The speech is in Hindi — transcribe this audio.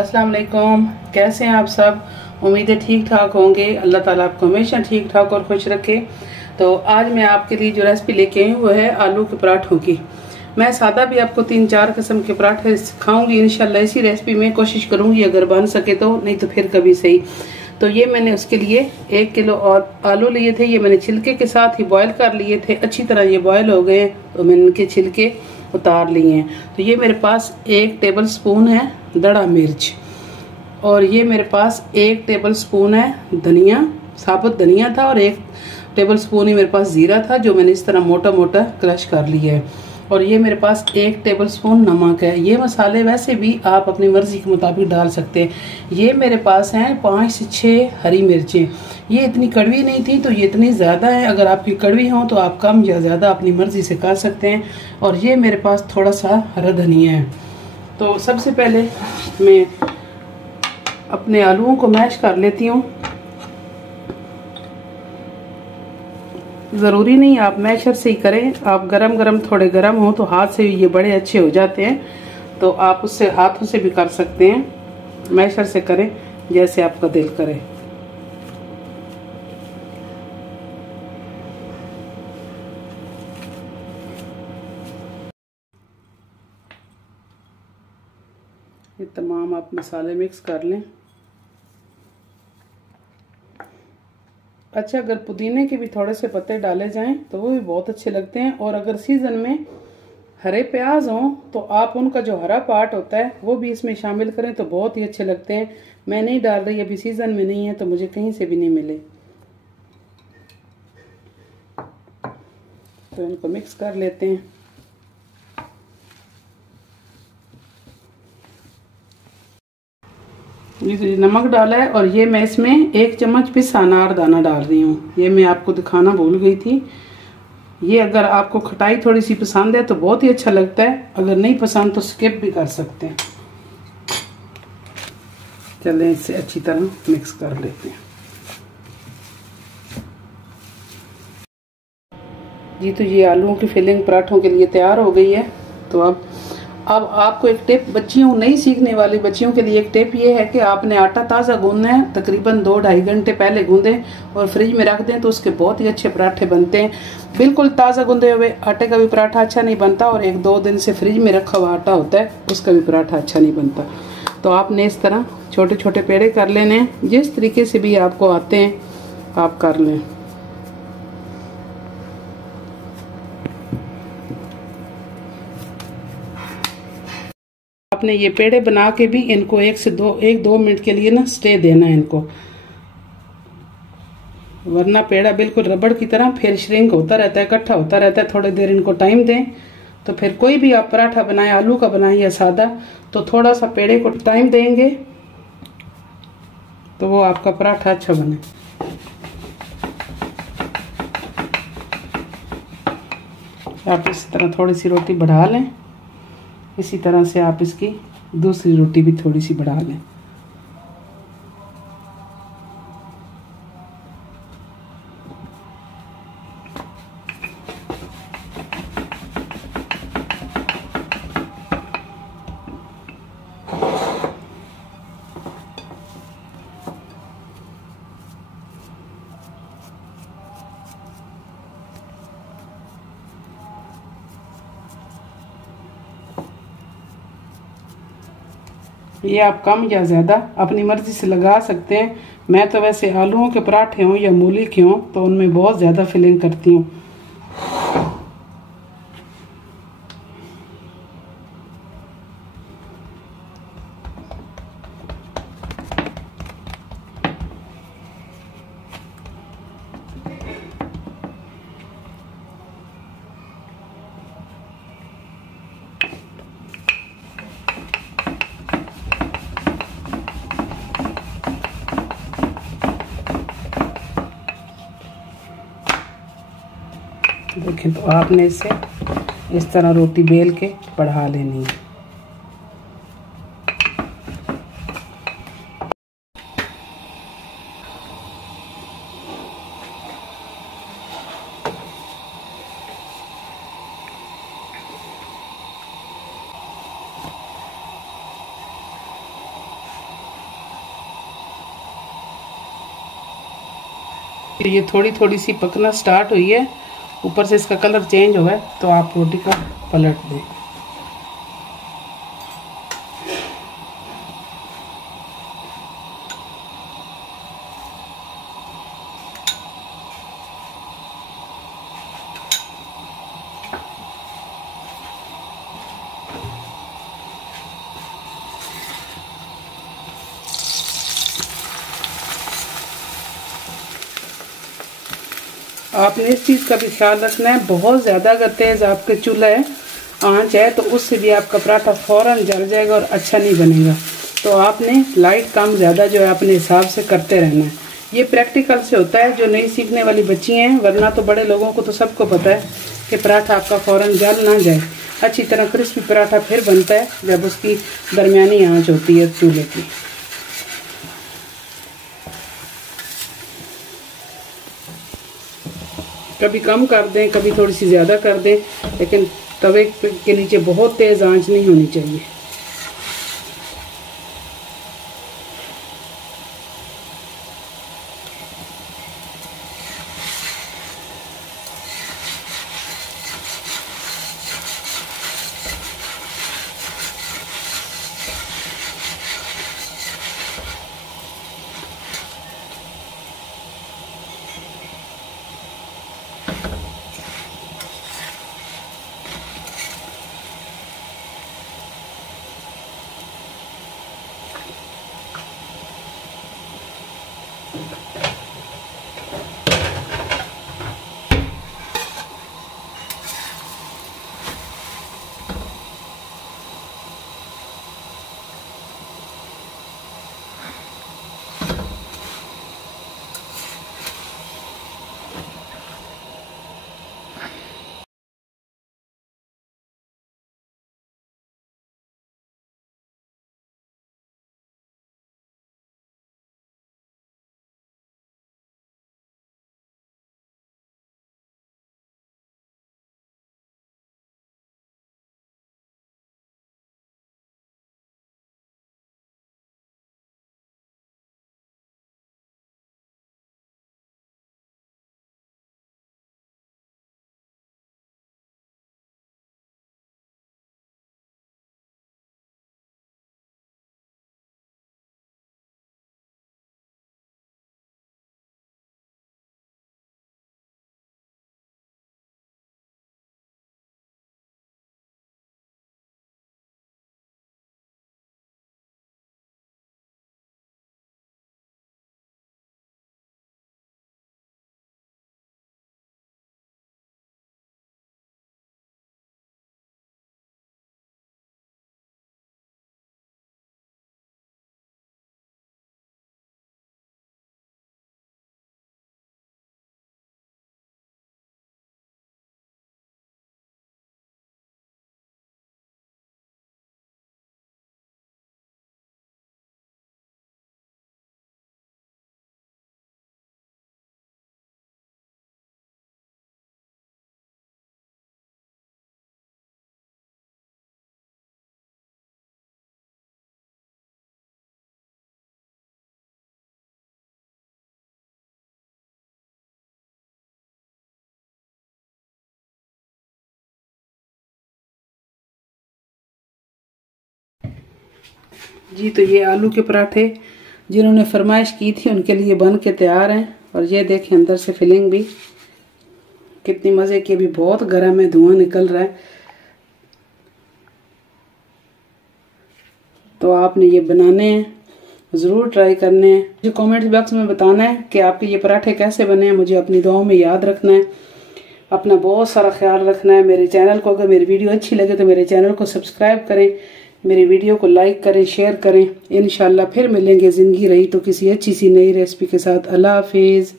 अस्सलाम वालेकुम। कैसे हैं आप सब? उम्मीद है ठीक ठाक होंगे। अल्लाह ताला आपको हमेशा ठीक ठाक और खुश रखे। तो आज मैं आपके लिए जो रेसिपी लेके आई हूँ वो है आलू के पराठों की। मैं सादा भी आपको 3-4 किस्म के पराठे सिखाऊंगी इंशाल्लाह। इसी रेसिपी में कोशिश करूंगी अगर बन सके तो, नहीं तो फिर कभी सही। तो ये मैंने उसके लिए 1 किलो और आलू लिए थे। ये मैंने छिलके के साथ ही बॉयल कर लिए थे। अच्छी तरह ये बॉयल हो गए तो मैंने इनके छिलके उतार लिए हैं। तो ये मेरे पास 1 टेबल स्पून है दड़ा मिर्च, और ये मेरे पास 1 टेबल स्पून है धनिया, साबुत धनिया था, और 1 टेबल स्पून ही मेरे पास जीरा था जो मैंने इस तरह मोटा मोटा क्रश कर लिया है। और ये मेरे पास 1 टेबल स्पून नमक है। ये मसाले वैसे भी आप अपनी मर्जी के मुताबिक डाल सकते हैं। ये मेरे पास हैं 5 से 6 हरी मिर्चें। ये इतनी कड़वी नहीं थी तो ये इतनी ज़्यादा है। अगर आपकी कड़वी हो तो आप कम या ज़्यादा अपनी मर्जी से कर सकते हैं। और ये मेरे पास थोड़ा सा हरा धनिया है। तो सबसे पहले मैं अपने आलूओं को मैश कर लेती हूँ। ज़रूरी नहीं आप मैशर से ही करें, आप गरम गरम थोड़े गरम हो तो हाथ से ये बड़े अच्छे हो जाते हैं। तो आप उससे हाथों से भी कर सकते हैं, मैशर से करें जैसे आपका दिल करे। ये तमाम आप मसाले मिक्स कर लें। अच्छा, अगर पुदीने के भी थोड़े से पत्ते डाले जाएं तो वो भी बहुत अच्छे लगते हैं। और अगर सीजन में हरे प्याज हों तो आप उनका जो हरा पार्ट होता है वो भी इसमें शामिल करें तो बहुत ही अच्छे लगते हैं। मैं नहीं डाल रही, अभी सीजन में नहीं है तो मुझे कहीं से भी नहीं मिले। तो इनको मिक्स कर लेते हैं। ये नमक डाला है और ये मैं इसमें 1 चम्मच पिसा अनार दाना डाल रही हूँ। ये मैं आपको दिखाना भूल गई थी। ये अगर आपको खटाई थोड़ी सी पसंद है तो बहुत ही अच्छा लगता है, अगर नहीं पसंद तो स्किप भी कर सकते हैं। चलें इसे अच्छी तरह मिक्स कर लेते हैं। जी, तो ये आलूओं की फिलिंग पराठों के लिए तैयार हो गई है। तो अब आपको एक टिप, बच्चियों नई सीखने वाली बच्चियों के लिए एक टिप ये है कि आपने आटा ताज़ा गूंदना है, तकरीबन 2-2.5 घंटे पहले गूंदें और फ्रिज में रख दें तो उसके बहुत ही अच्छे पराठे बनते हैं। बिल्कुल ताज़ा गूंदे हुए आटे का भी पराठा अच्छा नहीं बनता, और 1-2 दिन से फ्रिज में रखा हुआ आटा होता है उसका भी पराठा अच्छा नहीं बनता। तो आपने इस तरह छोटे छोटे पेड़े कर लेने हैं, जिस तरीके से भी आपको आते हैं आप कर लें। आपने ये पेड़े बना के भी इनको 1-2 मिनट के लिए ना स्टे देना है इनको, वरना पेड़ा बिल्कुल रबड़ की तरह फिर श्रिंक होता रहता है, इकट्ठा होता रहता है। थोड़ी देर इनको टाइम दें। तो फिर कोई भी आप पराठा बनाएं, आलू का बनाएं या सादा, तो थोड़ा सा पेड़े को टाइम देंगे तो वो आपका पराठा अच्छा बने। आप इस तरह थोड़ी सी रोटी बढ़ा लें। इसी तरह से आप इसकी दूसरी रोटी भी थोड़ी सी बढ़ा लें। ये आप कम या ज़्यादा अपनी मर्ज़ी से लगा सकते हैं। मैं तो वैसे आलूओं के पराठे हों या मूली के हों तो उनमें बहुत ज़्यादा फिलिंग करती हूँ। देखें तो आपने इसे इस तरह रोटी बेल के बढ़ा लेनी है। ये थोड़ी थोड़ी सी पकना स्टार्ट हुई है, ऊपर से इसका कलर चेंज हो गया, तो आप रोटी को पलट दें। आपने इस चीज़ का भी ख्याल रखना है, बहुत ज़्यादा अगर तेज़ आपके चूल्हा है आंच है तो उससे भी आपका पराठा फ़ौरन जल जाएगा और अच्छा नहीं बनेगा। तो आपने लाइट काम ज़्यादा जो है अपने हिसाब से करते रहना है। ये प्रैक्टिकल से होता है, जो नई सीखने वाली बच्ची हैं, वरना तो बड़े लोगों को तो सबको पता है कि पराठा आपका फ़ौरन जल ना जाए। अच्छी तरह क्रिस्पी पराठा फिर बनता है जब उसकी दरमियानी आँच होती है चूल्हे की। कभी कम कर दें, कभी थोड़ी सी ज़्यादा कर दें, लेकिन तवे के नीचे बहुत तेज़ आंच नहीं होनी चाहिए। जी तो ये आलू के पराठे जिन्होंने फरमाइश की थी उनके लिए बन के तैयार हैं। और ये देखें अंदर से फिलिंग भी कितनी मज़े की, भी बहुत गर्म है, धुआं निकल रहा है। तो आपने ये बनाने हैं, ज़रूर ट्राई करने हैं। मुझे कमेंट बॉक्स में बताना है कि आपके ये पराठे कैसे बने हैं। मुझे अपनी दुआओं में याद रखना है, अपना बहुत सारा ख्याल रखना है। मेरे चैनल को, अगर मेरी वीडियो अच्छी लगे तो मेरे चैनल को सब्सक्राइब करें, मेरी वीडियो को लाइक करें, शेयर करें। इंशाल्लाह फिर मिलेंगे ज़िंदगी रही तो किसी अच्छी सी नई रेसिपी के साथ। अल्लाह हाफिज़।